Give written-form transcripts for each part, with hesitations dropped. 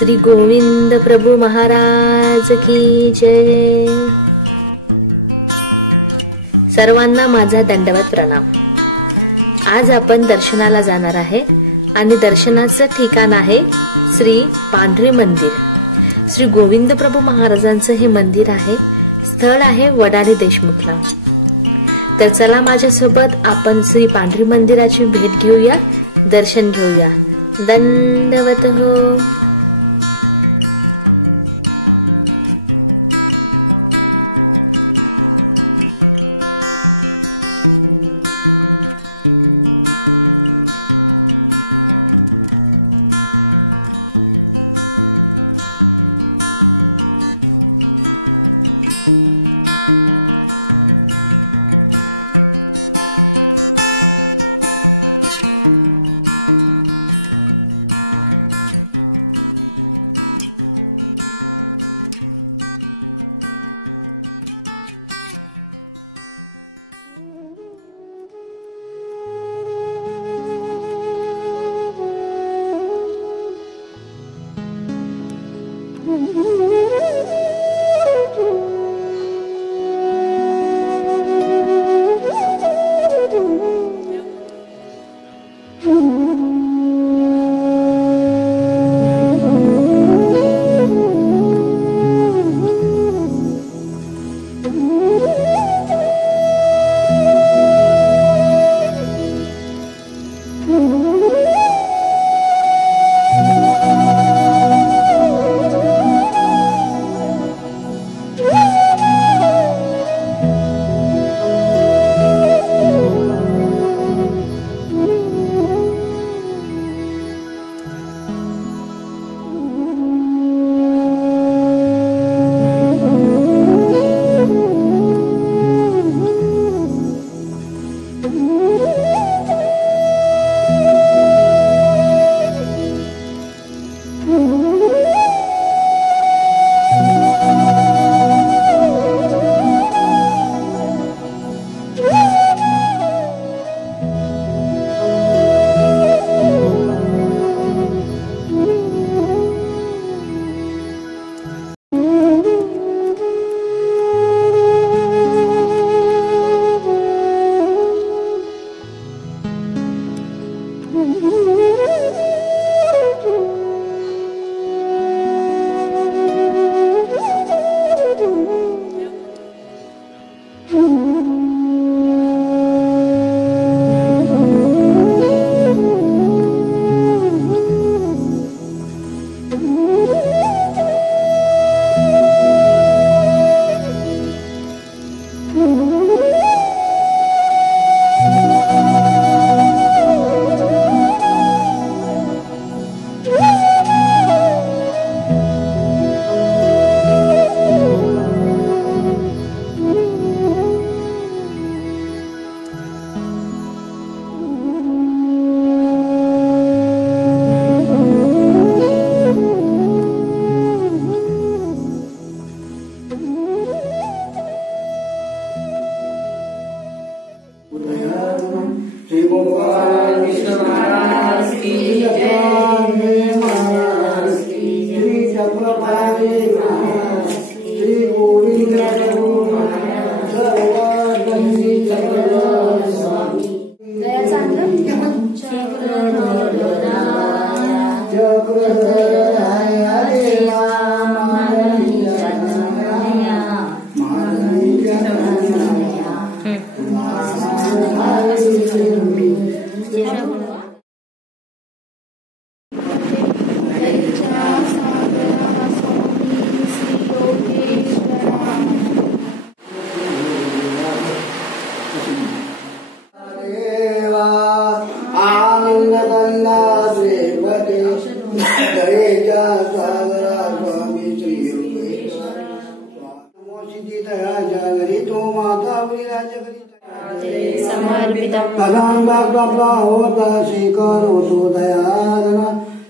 श्री गोविंद प्रभु महाराज की जय। सर्वांना माझा दंडवत प्रणाम। आज आपण दर्शनाला जाणार आहे आणि दर्शनाचं ठिकाण आहे श्री पांढरी मंदिर। श्री गोविंद प्रभु महाराजांचं हे मंदिर आहे। स्थळ आहे वडारी देशमुखला। तर चला माझ्यासोबत आपण श्री पांढरी मंदिराची भेट घेऊया, दर्शन घेऊया। दंडवत हो।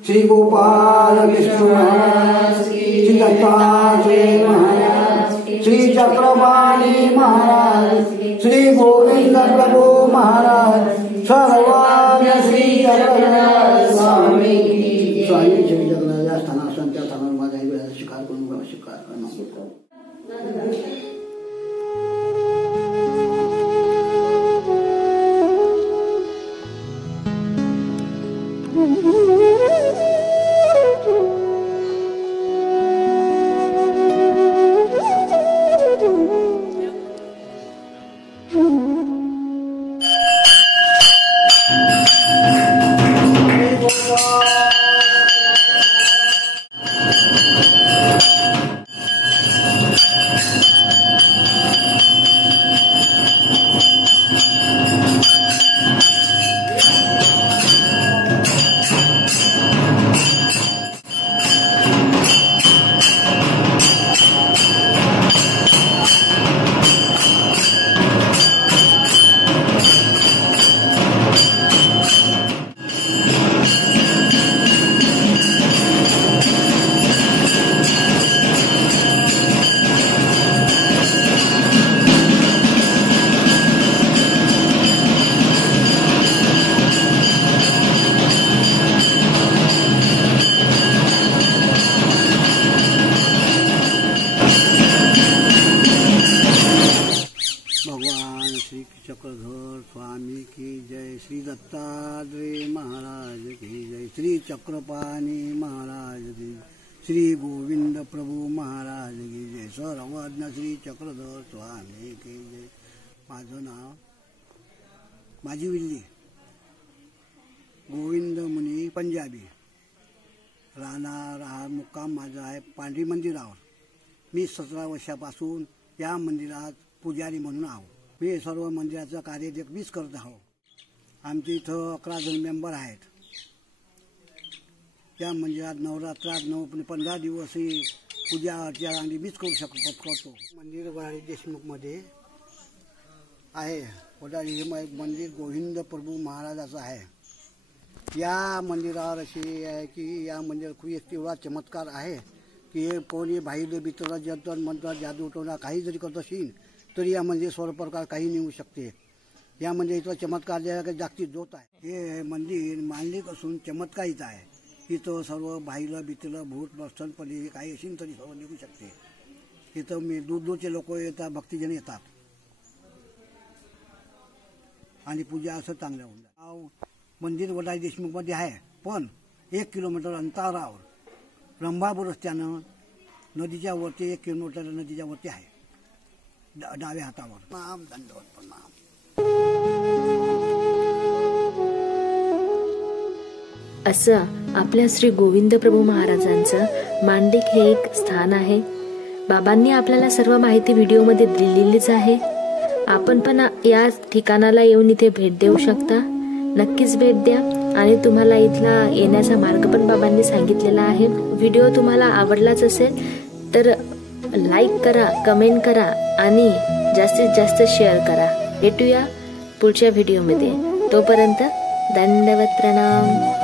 श्री गोपाल कृष्ण महाराज की, श्री दत्तात्रेय महाराज की, श्री चक्रपाणी महाराज की, श्री गोविंद प्रभु महाराज, सर्वांग श्री चक्रधर स्वामी की। स्वामी जगन्नाथ स्थानासन भगवान श्री चक्रधर स्वामी की जय, श्री दत्तात्रेय महाराज की जय, श्री चक्रपाणी महाराज की, श्री गोविंद प्रभू महाराज की जय, सर्वज्ञ श्री चक्रधर स्वामी की जय. माझं नाव माझी विल्ली गोविंद मुनी पंजाबी, राहणार मुक्काम माझा आहे पांढरी मंदिरावर. मी 17 वर्षापासून या मंदिरात पुजारी म्हणून आहो. मी सर्व मंदिराचं कार्य मीच करत आहो. आमच्या इथं 11 जण मेंबर आहेत. त्या मंदिरात नवरात्रात 15 दिवस ही पूजा अर्चा आणि मीच करतो. मंदिर वडाळी देशमुखमध्ये आहे. वडाळी हे मंदिर गोविंद प्रभू महाराजाचं आहे. या मंदिरावर अशी आहे की या मंदिरात खूप एवढा चमत्कार आहे की हे कोणी बाहेर बितर जंतर मंतर जादू टोना काही जरी करत असेल तरी या मंदिर सर्व प्रकार काही निघू शकते. या मंदिराचा चमत्कार जागतिक जोत आहे. हे मंदिर मांडलिक असून चमत्कारित आहे. इथं सर्व बाहिलं बितलं भूत बसन पडले काही असेल तरी सर्व निघू शकते. इथं मी दूरचे लोक येतात, भक्तजन येतात आणि पूजा असं चांगलं होऊन. मंदिर वडाळी देशमुखमध्ये आहे, पण 1 किलोमीटर अंतरावर रंभापूर रस्त्यानं नदीच्या वरती 1 किलोमीटर नदीच्या वरती आहे. डाव्या हातावर. प्रणाम, दंडवत प्रणाम. असं आपल्या श्री गोविंद प्रभू महाराजांचं मांडिक हे एक स्थान आहे. बाबांनी आपल्याला सर्व माहिती व्हिडिओमध्ये दिलेलीच आहे. आपण पण या ठिकाणाला येऊन इथे भेट देऊ शकता. नक्कीच भेट द्या आणि तुम्हाला इथला येण्याचा मार्ग पण बाबांनी सांगितलेला आहे. व्हिडिओ तुम्हाला आवडलाच असेल तर लाईक करा, कमेंट करा आणि जास्तीत जास्त शेअर करा. भेटूया पुढच्या व्हिडिओमध्ये. तोपर्यंत दंडवत प्रणाम.